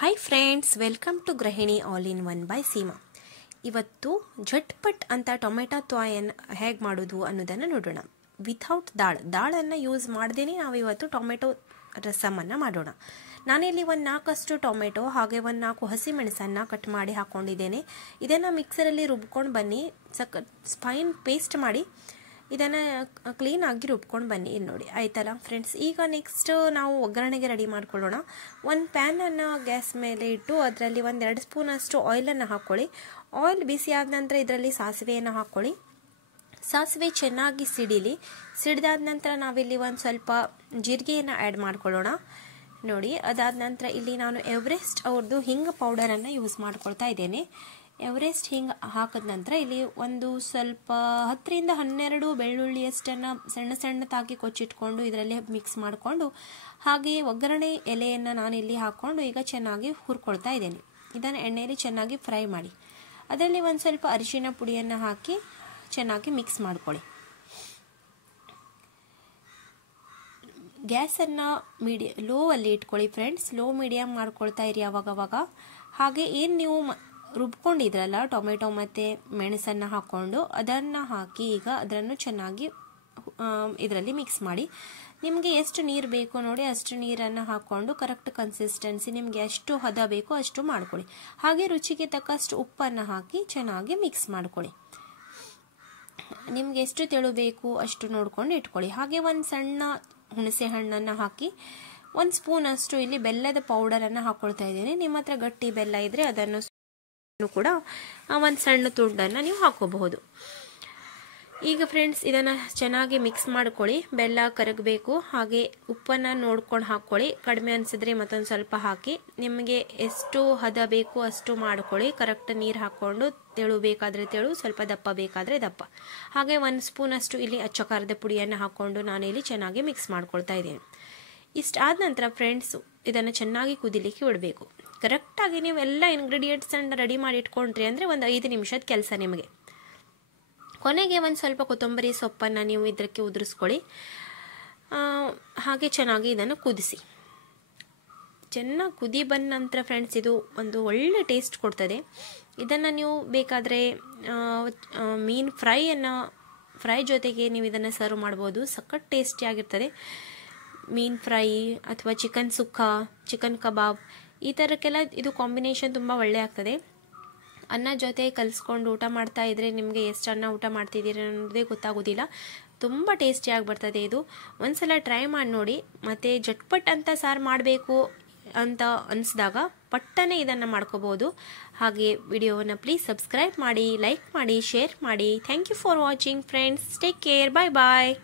Hi friends, welcome to ಗೃಹಿಣಿ all in one by Seema. ಇವತ್ತು ಝಟ್ಪಟ್ ಅಂತ ಟೊಮೆಟೊ ತೊಯನ್ನು ಹೇಗೆ ಮಾಡೋದು ಅನ್ನೋದನ್ನು ನೋಡೋಣ. ವಿಥೌಟ್ ದಾಳನ್ನು ಯೂಸ್ ಮಾಡ್ದೇನೆ ನಾವು ಇವತ್ತು ಟೊಮೆಟೊ ರಸಮನ್ನು ಮಾಡೋಣ. ನಾನಿಲ್ಲಿ ಒಂದು 4 ಟೊಮೆಟೊ ಹಾಗೆ ಒಂದು 4 ಹಸಿಮೆಣಸನ್ನು ಕಟ್ ಮಾಡಿ ಹಾಕ್ಕೊಂಡಿದ್ದೇನೆ. ಇದನ್ನು ಮಿಕ್ಸರಲ್ಲಿ ರುಬ್ಕೊಂಡು ಬನ್ನಿ, ಫೈನ್ ಪೇಸ್ಟ್ ಮಾಡಿ ಇದನ್ನು ಕ್ಲೀನಾಗಿ ರುಬ್ಕೊಂಡು ಬನ್ನಿ. ಇಲ್ಲಿ ನೋಡಿ ಆಯ್ತಲ್ಲ ಫ್ರೆಂಡ್ಸ್. ಈಗ ನೆಕ್ಸ್ಟ್ ನಾವು ಒಗ್ಗರಣೆಗೆ ರೆಡಿ ಮಾಡ್ಕೊಳ್ಳೋಣ. ಒಂದು ಪ್ಯಾನನ್ನು ಗ್ಯಾಸ್ ಮೇಲೆ ಇಟ್ಟು ಅದರಲ್ಲಿ 1-2 ಸ್ಪೂನಷ್ಟು ಆಯಿಲನ್ನು ಹಾಕ್ಕೊಳ್ಳಿ. ಆಯಿಲ್ ಬಿಸಿ ಆದ ನಂತರ ಇದರಲ್ಲಿ ಸಾಸಿವೆಯನ್ನು ಹಾಕ್ಕೊಳ್ಳಿ. ಸಾಸಿವೆ ಚೆನ್ನಾಗಿ ಸಿಡಿದಾದ ನಂತರ ನಾವಿಲ್ಲಿ ಒಂದು ಸ್ವಲ್ಪ ಜೀರಿಗೆಯನ್ನು ಆ್ಯಡ್ ಮಾಡ್ಕೊಳ್ಳೋಣ. ನೋಡಿ, ಅದಾದ ನಂತರ ಇಲ್ಲಿ ನಾನು ಎವರೆಸ್ಟ್ ಅವ್ರದ್ದು ಹಿಂಗ್ ಪೌಡರನ್ನು ಯೂಸ್ ಮಾಡ್ಕೊಳ್ತಾ ಇದ್ದೇನೆ. ಎವರೆಸ್ಟ್ ಹಿಂಗೆ ಹಾಕಿದ ನಂತರ ಇಲ್ಲಿ ಒಂದು ಸ್ವಲ್ಪ 10-12 ಬೆಳ್ಳುಳ್ಳಿಯಷ್ಟನ್ನು ಸಣ್ಣದಾಗಿ ಕೊಚ್ಚಿಟ್ಕೊಂಡು ಇದರಲ್ಲಿ ಮಿಕ್ಸ್ ಮಾಡಿಕೊಂಡು ಹಾಗೆ ಒಗ್ಗರಣೆ ಎಲೆಯನ್ನು ನಾನಿಲ್ಲಿ ಹಾಕ್ಕೊಂಡು ಈಗ ಚೆನ್ನಾಗಿ ಹುರ್ಕೊಳ್ತಾ ಇದ್ದೇನೆ. ಇದನ್ನು ಎಣ್ಣೆಯಲ್ಲಿ ಚೆನ್ನಾಗಿ ಫ್ರೈ ಮಾಡಿ ಅದರಲ್ಲಿ ಒಂದು ಸ್ವಲ್ಪ ಅರಿಶಿನ ಪುಡಿಯನ್ನು ಹಾಕಿ ಚೆನ್ನಾಗಿ ಮಿಕ್ಸ್ ಮಾಡ್ಕೊಳ್ಳಿ. ಗ್ಯಾಸನ್ನು ಲೋ ಅಲ್ಲಿ ಇಟ್ಕೊಳ್ಳಿ ಫ್ರೆಂಡ್ಸ್. ಲೋ ಮೀಡಿಯಮ್ ಮಾಡ್ಕೊಳ್ತಾ ಇರಿ ಅವಾಗವಾಗ. ಹಾಗೆ ಏನು ನೀವು ರುಬ್ಕೊಂಡಿದ್ರಲ್ಲ ಟೊಮೆಟೊ ಮತ್ತು ಮೆಣಸನ್ನು ಹಾಕ್ಕೊಂಡು ಅದನ್ನು ಹಾಕಿ ಈಗ ಅದನ್ನು ಚೆನ್ನಾಗಿ ಇದರಲ್ಲಿ ಮಿಕ್ಸ್ ಮಾಡಿ. ನಿಮಗೆ ಎಷ್ಟು ನೀರು ಬೇಕು ನೋಡಿ ಅಷ್ಟು ನೀರನ್ನು ಹಾಕ್ಕೊಂಡು ಕರೆಕ್ಟ್ ಕನ್ಸಿಸ್ಟೆನ್ಸಿ ನಿಮಗೆ ಎಷ್ಟು ಹದ ಬೇಕೋ ಅಷ್ಟು ಮಾಡ್ಕೊಳ್ಳಿ. ಹಾಗೆ ರುಚಿಗೆ ತಕ್ಕಷ್ಟು ಉಪ್ಪನ್ನು ಹಾಕಿ ಚೆನ್ನಾಗಿ ಮಿಕ್ಸ್ ಮಾಡ್ಕೊಳ್ಳಿ. ನಿಮ್ಗೆ ಎಷ್ಟು ತೆಳು ಬೇಕು ಅಷ್ಟು ನೋಡ್ಕೊಂಡು ಇಟ್ಕೊಳ್ಳಿ. ಹಾಗೆ ಒಂದು ಸಣ್ಣ ಹುಣಸೆ ಹಣ್ಣನ್ನು ಹಾಕಿ 1 ಸ್ಪೂನ್ ಅಷ್ಟು ಇಲ್ಲಿ ಬೆಲ್ಲದ ಪೌಡರನ್ನು ಹಾಕ್ಕೊಳ್ತಾ ಇದ್ದೀನಿ. ನಿಮ್ಮ ಹತ್ರ ಗಟ್ಟಿ ಬೆಲ್ಲ ಇದ್ರೆ ಅದನ್ನು ಕೂಡ ಒಂದು ಸಣ್ಣ ತುಂಡನ್ನು ನೀವು ಹಾಕೋಬಹುದು. ಈಗ ಫ್ರೆಂಡ್ಸ್ ಇದನ್ನು ಚೆನ್ನಾಗಿ ಮಿಕ್ಸ್ ಮಾಡ್ಕೊಳ್ಳಿ. ಬೆಲ್ಲ ಕರಗಬೇಕು. ಹಾಗೆ ಉಪ್ಪನ್ನು ನೋಡ್ಕೊಂಡು ಹಾಕ್ಕೊಳ್ಳಿ. ಕಡಿಮೆ ಅನಿಸಿದ್ರೆ ಮತ್ತೊಂದು ಸ್ವಲ್ಪ ಹಾಕಿ. ನಿಮಗೆ ಎಷ್ಟು ಹದ ಬೇಕು ಅಷ್ಟು ಮಾಡ್ಕೊಳ್ಳಿ. ಕರೆಕ್ಟ್ ನೀರು ಹಾಕ್ಕೊಂಡು ತೆಳು ಬೇಕಾದರೆ ತೆಳು, ಸ್ವಲ್ಪ ದಪ್ಪ ಬೇಕಾದರೆ ದಪ್ಪ. ಹಾಗೆ 1 ಸ್ಪೂನ್ ಅಷ್ಟು ಇಲ್ಲಿ ಅಚ್ಚ ಖಾರದ ಪುಡಿಯನ್ನು ಹಾಕ್ಕೊಂಡು ನಾನಿಲ್ಲಿ ಚೆನ್ನಾಗಿ ಮಿಕ್ಸ್ ಮಾಡ್ಕೊಳ್ತಾ ಇದ್ದೀನಿ. ಇಷ್ಟಾದ ನಂತರ ಫ್ರೆಂಡ್ಸ್ ಇದನ್ನು ಚೆನ್ನಾಗಿ ಕುದಿಲಿಕ್ಕೆ ಬಿಡಬೇಕು. ಕರೆಕ್ಟಾಗಿ ನೀವು ಎಲ್ಲ ಇಂಗ್ರೀಡಿಯೆಂಟ್ಸನ್ನು ರೆಡಿ ಮಾಡಿ ಇಟ್ಕೊಂಡ್ರಿ ಅಂದರೆ ಒಂದು 5 ನಿಮಿಷದ ಕೆಲಸ ನಿಮಗೆ. ಕೊನೆಗೆ ಒಂದು ಸ್ವಲ್ಪ ಕೊತ್ತಂಬರಿ ಸೊಪ್ಪನ್ನು ನೀವು ಇದಕ್ಕೆ ಉದುರಿಸ್ಕೊಳ್ಳಿ. ಹಾಗೆ ಚೆನ್ನಾಗಿ ಇದನ್ನು ಕುದಿಸಿ. ಚೆನ್ನಾಗಿ ಕುದಿ ಬಂದ ನಂತರ ಫ್ರೆಂಡ್ಸ್ ಇದು ಒಂದು ಒಳ್ಳೆ ಟೇಸ್ಟ್ ಕೊಡ್ತದೆ. ಇದನ್ನು ನೀವು ಬೇಕಾದರೆ ಮೀನು ಫ್ರೈ ಜೊತೆಗೆ ನೀವು ಇದನ್ನು ಸರ್ವ್ ಮಾಡ್ಬೋದು. ಸಖತ್ ಟೇಸ್ಟಿಯಾಗಿರ್ತದೆ. ಮೀನು ಫ್ರೈ ಅಥವಾ ಚಿಕನ್ ಸುಕ್ಕ, ಚಿಕನ್ ಕಬಾಬ್ ಈ ಥರಕ್ಕೆಲ್ಲ ಇದು ಕಾಂಬಿನೇಷನ್ ತುಂಬ ಒಳ್ಳೆ ಆಗ್ತದೆ. ಅನ್ನ ಜೊತೆ ಕಲಿಸ್ಕೊಂಡು ಊಟ ಮಾಡ್ತಾ ಇದ್ರೆ ನಿಮಗೆ ಎಷ್ಟು ಅನ್ನ ಊಟ ಮಾಡ್ತಿದ್ದೀರಿ ಅನ್ನೋದೇ ಗೊತ್ತಾಗೋದಿಲ್ಲ. ತುಂಬ ಟೇಸ್ಟಿಯಾಗಿ ಬರ್ತದೆ ಇದು. ಒಂದ್ಸಲ ಟ್ರೈ ಮಾಡಿ ನೋಡಿ. ಮತ್ತು ಜಟ್ಪಟ್ ಅಂತ ಸಾರು ಮಾಡಬೇಕು ಅಂತ ಅನಿಸಿದಾಗ ಪಟ್ಟನೆ ಇದನ್ನು ಮಾಡ್ಕೋಬೋದು. ಹಾಗೆ ವಿಡಿಯೋವನ್ನು ಪ್ಲೀಸ್ ಸಬ್ಸ್ಕ್ರೈಬ್ ಮಾಡಿ, ಲೈಕ್ ಮಾಡಿ, ಶೇರ್ ಮಾಡಿ. Thank you for watching friends. Take care. Bye bye.